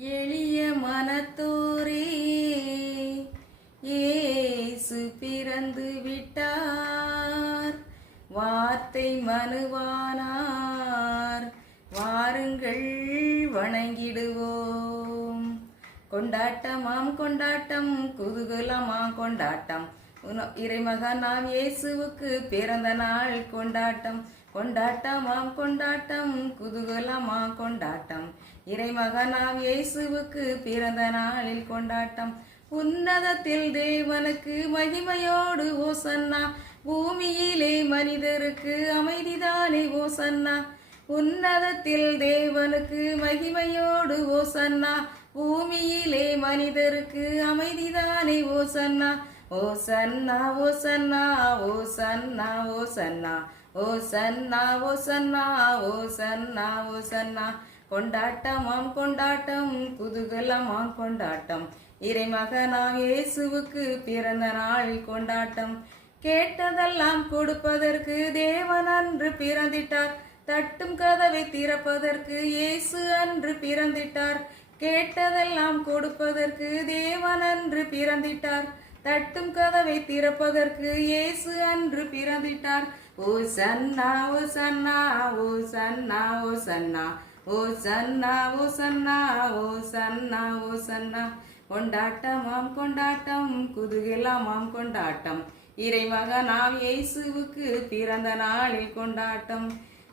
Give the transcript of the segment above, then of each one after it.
எளிய மனத்தோரே ஏசு பிறந்து விட்டார். வார்த்தை மனுவானார். வாருங்கள் வணங்கிடுவோம். கொண்டாட்டமாம் கொண்டாட்டம் குதூகலமாம் கொண்டாட்டம். இறைமகா நாம் இயேசுவுக்கு பிறந்த நாள் கொண்டாட்டம். கொண்டாட்டமாம் கொண்டாட்டம். குதூகலமா கொண்டாட்டம். இறைமகனாம் இயேசுவுக்கு பிறந்த நாளில் கொண்டாட்டம். உன்னதத்தில் தேவனுக்கு மகிமையோடு ஓசன்னா. பூமியிலே மனிதருக்கு அமைதிதானே ஓசன்னா. உன்னதத்தில் தேவனுக்கு மகிமையோடு ஓசன்னா. பூமியிலே மனிதருக்கு அமைதிதானே ஓசன்னா. ஓசன்னா ஓசன்னா ஓசன்னா ஓசன்னா. ஓசன்னா ஓசன்னா ஓசன்னா ஓசன்னா. கொண்டாட்டமாம் கொண்டாட்டம். குதூகலமாம் கொண்டாட்டம். இறைமகனாம் இயேசுவுக்கு பிறந்த நாளில் கொண்டாட்டம். கேட்டதெல்லாம் கொடுப்பதற்கு தேவன் அன்று பிறந்திட்டார். தட்டும் கதவை திறப்பதற்கு இயேசு அன்று பிறந்திட்டார். கேட்டதெல்லாம் கொடுப்பதற்கு தேவன் அன்று பிறந்திட்டார். தட்டும் கதவை திறப்பதற்கு இயேசு அன்று பிறந்திட்டார். ஓ சன்னா ஓ சன்னா ஓ சன்னா ஓ சன்னா ஓ சன்னா ஓ சன்னா ஓ சன்னா ஓ சன்னா. கொண்டாட்டமாம் கொண்டாட்டம் குதூகலமாம் கொண்டாட்டம். இறைமகனாம் இயேசுவுக்கு பிறந்த நாளில் கொண்டாட்டம்.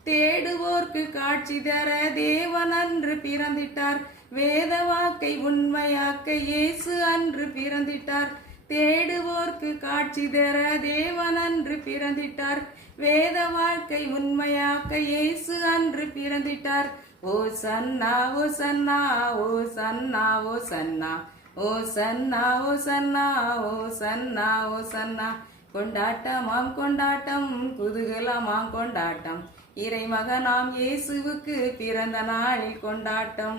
தேடுவோர்க்கு காட்சி தர தேவன் அன்று பிறந்திட்டார். வேத வாக்கை உண்மையாக்க இயேசு அன்று பிறந்திட்டார். தேடுவோர்க்கு காட்சி தர தேவன் அன்று பிறந்திட்டார். வேத வாழ்க்கை உண்மையாக்க இயேசு அன்று பிறந்திட்டார். ஓ சன்னா ஓ சன்னா ஓ சன்னா ஓ சன்னா ஓ சன்னா ஓ சன்னா ஓ சன்னா ஓ சன்னா. கொண்டாட்டமாம் கொண்டாட்டம் குதூகலமாம் கொண்டாட்டம். இறைமகனாம் இயேசுவுக்கு பிறந்த நாளில் கொண்டாட்டம்.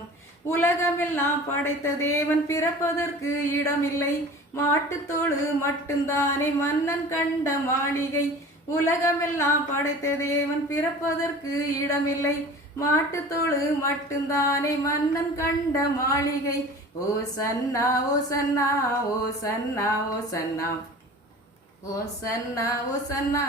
உலகமெல்லாம் படைத்த தேவன் பிறப்பதற்கு இடமில்லை. மாட்டுத்தோடு மட்டும்தானே மன்னன் கண்ட மாளிகை. உலகமெல்லாம் படைத்த தேவன் பிறப்பதற்கு இடமில்லை. மாட்டுத்தோடு மட்டும்தானே மன்னன் கண்ட மாளிகை. ஓ சன்னா ஓ சன்னா ஓ சன்னா ஓ சன்னா ஓ சன்னா ஓ சன்னா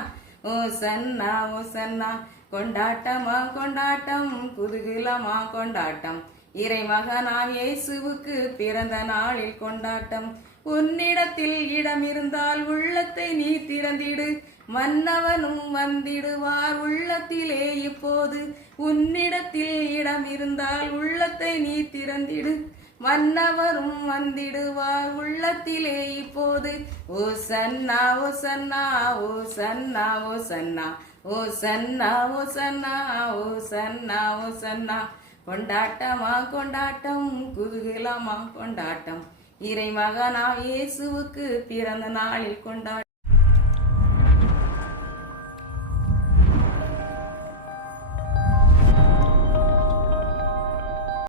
ஓ சன்னா ஓ சன்னா கொண்டாட்டமா கொண்டாட்டம் குதுகுலமா கொண்டாட்டம். இறைமகனாம் இயேசுவுக்கு பிறந்த நாளில் கொண்டாட்டம். உன்னிடத்தில் இடம் இருந்தால் உள்ளத்தை நீ திறந்திடு. மன்னவனும் வந்திடுவார் உள்ளத்திலே இப்போது. உன்னிடத்தில் இடம் இருந்தால் உள்ளத்தை நீ திறந்திடு. மன்னவரும் வந்திடுவார் உள்ளத்திலே இப்போது. ஓ சன்னா ஓ சன்னா ஓ சன்னா ஓ சன்னா ஓ சன்னா ஓ சன்னா ஓ சன்னா ஓ சன்னா கொண்டாட்டமா கொண்டாட்டம் குதுகலமா கொண்டாட்டம். இறைமகனா இயேசுவுக்கு பிறந்த நாளில் கொண்டாட்டம்